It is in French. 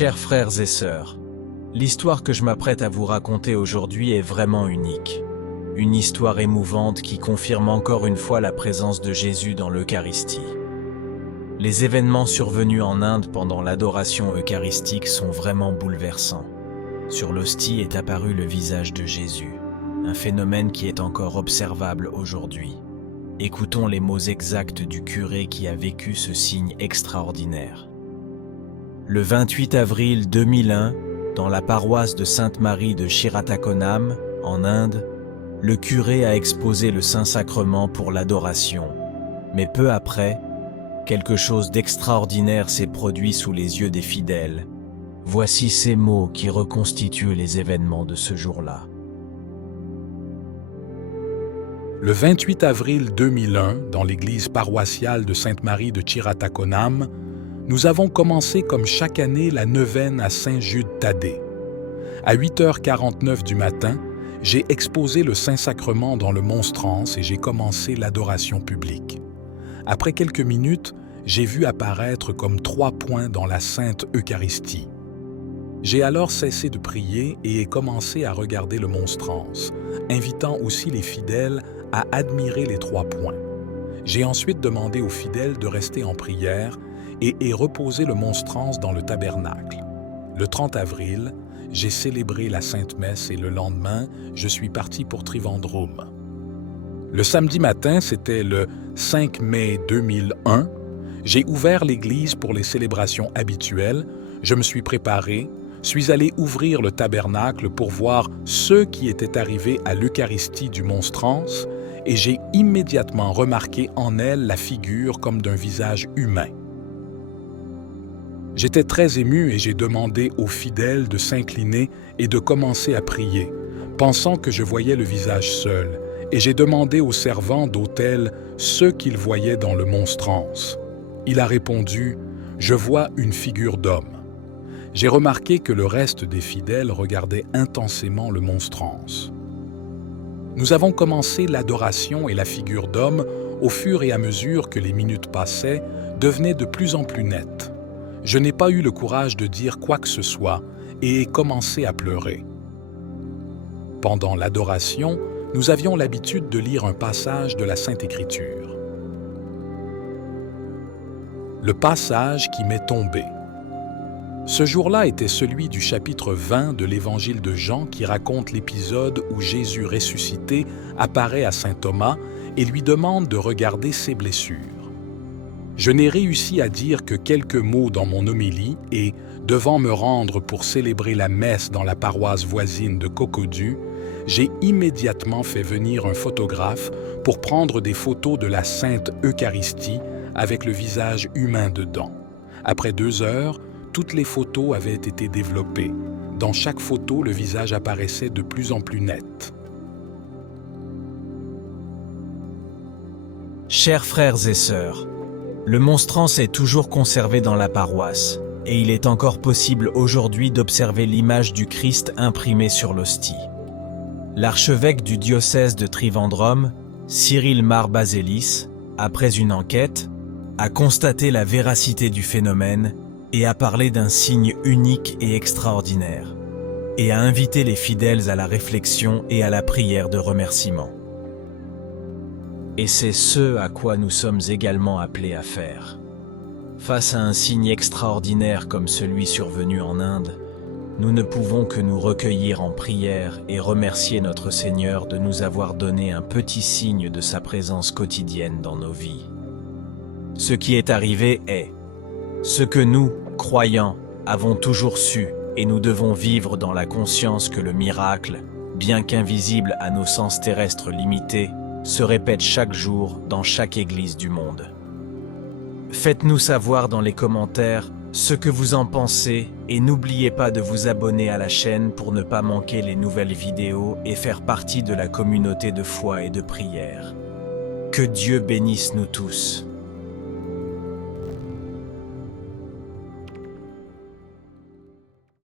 Chers frères et sœurs, l'histoire que je m'apprête à vous raconter aujourd'hui est vraiment unique. Une histoire émouvante qui confirme encore une fois la présence de Jésus dans l'Eucharistie. Les événements survenus en Inde pendant l'adoration eucharistique sont vraiment bouleversants. Sur l'hostie est apparu le visage de Jésus, un phénomène qui est encore observable aujourd'hui. Écoutons les mots exacts du curé qui a vécu ce signe extraordinaire. Le 28 avril 2001, dans la paroisse de Sainte-Marie de Chiratakonam, en Inde, le curé a exposé le Saint-Sacrement pour l'adoration. Mais peu après, quelque chose d'extraordinaire s'est produit sous les yeux des fidèles. Voici ces mots qui reconstituent les événements de ce jour-là. Le 28 avril 2001, dans l'église paroissiale de Sainte-Marie de Chiratakonam, nous avons commencé comme chaque année la neuvaine à Saint-Jude Thaddée. À 8h49 du matin, j'ai exposé le Saint-Sacrement dans le monstrance et j'ai commencé l'adoration publique. Après quelques minutes, j'ai vu apparaître comme 3 points dans la Sainte Eucharistie. J'ai alors cessé de prier et ai commencé à regarder le monstrance, invitant aussi les fidèles à admirer les 3 points. J'ai ensuite demandé aux fidèles de rester en prière et ai reposé le monstrance dans le tabernacle. Le 30 avril, j'ai célébré la Sainte Messe et le lendemain, je suis parti pour Trivandrum. Le samedi matin, c'était le 5 mai 2001, j'ai ouvert l'église pour les célébrations habituelles, je me suis préparé, suis allé ouvrir le tabernacle pour voir ceux qui étaient arrivés à l'Eucharistie du monstrance et j'ai immédiatement remarqué en elle la figure comme d'un visage humain. J'étais très ému et j'ai demandé aux fidèles de s'incliner et de commencer à prier, pensant que je voyais le visage seul, et j'ai demandé aux servants d'autel ce qu'ils voyaient dans le monstrance. Il a répondu « Je vois une figure d'homme ». J'ai remarqué que le reste des fidèles regardait intensément le monstrance. Nous avons commencé l'adoration et la figure d'homme au fur et à mesure que les minutes passaient, devenait de plus en plus nette. Je n'ai pas eu le courage de dire quoi que ce soit et ai commencé à pleurer. Pendant l'adoration, nous avions l'habitude de lire un passage de la Sainte Écriture. Le passage qui m'est tombé. Ce jour-là était celui du chapitre 20 de l'Évangile de Jean qui raconte l'épisode où Jésus ressuscité apparaît à saint Thomas et lui demande de regarder ses blessures. Je n'ai réussi à dire que quelques mots dans mon homélie et, devant me rendre pour célébrer la messe dans la paroisse voisine de Cocody, j'ai immédiatement fait venir un photographe pour prendre des photos de la Sainte Eucharistie avec le visage humain dedans. Après 2 heures, toutes les photos avaient été développées. Dans chaque photo, le visage apparaissait de plus en plus net. Chers frères et sœurs, le monstrance est toujours conservé dans la paroisse, et il est encore possible aujourd'hui d'observer l'image du Christ imprimée sur l'hostie. L'archevêque du diocèse de Trivandrum, Cyril Marbazélis, après une enquête, a constaté la véracité du phénomène et a parlé d'un signe unique et extraordinaire, et a invité les fidèles à la réflexion et à la prière de remerciement. Et c'est ce à quoi nous sommes également appelés à faire. Face à un signe extraordinaire comme celui survenu en Inde, nous ne pouvons que nous recueillir en prière et remercier notre Seigneur de nous avoir donné un petit signe de sa présence quotidienne dans nos vies. Ce qui est arrivé est ce que nous, croyants, avons toujours su, et nous devons vivre dans la conscience que le miracle, bien qu'invisible à nos sens terrestres limités, se répète chaque jour dans chaque église du monde. Faites-nous savoir dans les commentaires ce que vous en pensez et n'oubliez pas de vous abonner à la chaîne pour ne pas manquer les nouvelles vidéos et faire partie de la communauté de foi et de prière. Que Dieu bénisse nous tous.